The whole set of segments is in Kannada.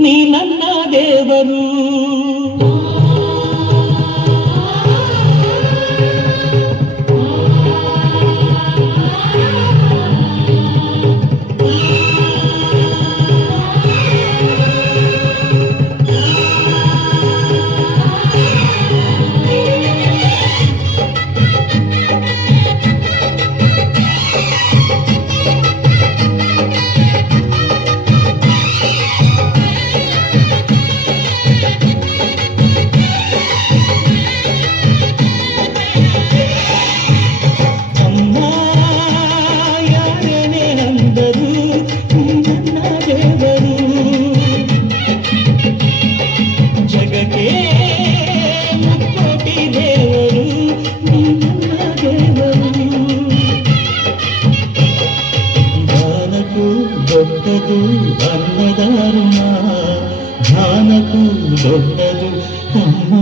ನೀ ನನ್ನ ದೇವರು.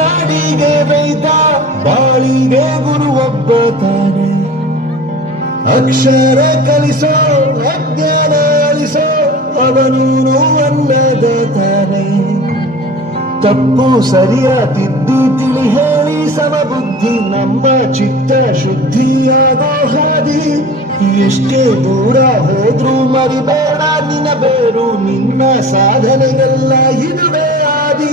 ನಾಡಿಗೆ ಬೈದ ಬಾಳಿಗೆ ಗುರು ತಾನೆ. ಅಕ್ಷರ ಕಲಿಸೋ, ಅಜ್ಞಾನ ಅಳಿಸೋ, ಅವನು ನೋವಲ್ಲದ ತಾನೆ. ತಪ್ಪು ಸರಿಯ ತಿದ್ದು ತಿಳಿ ಹೇಳಿ, ಸಮಬುದ್ಧಿ ನಮ್ಮ ಚಿತ್ತ ಶುದ್ಧಿಯಾಗೋ ಹಾದಿ. ಎಷ್ಟೇ ದೂರ ಹೋದ್ರೂ ಮರಿಬೇಡ ನಿನ್ನ ಬೇರು ನಿನ್ನ ಸಾಧನೆಗೆಲ್ಲ ಇದುವೇ ಆದಿ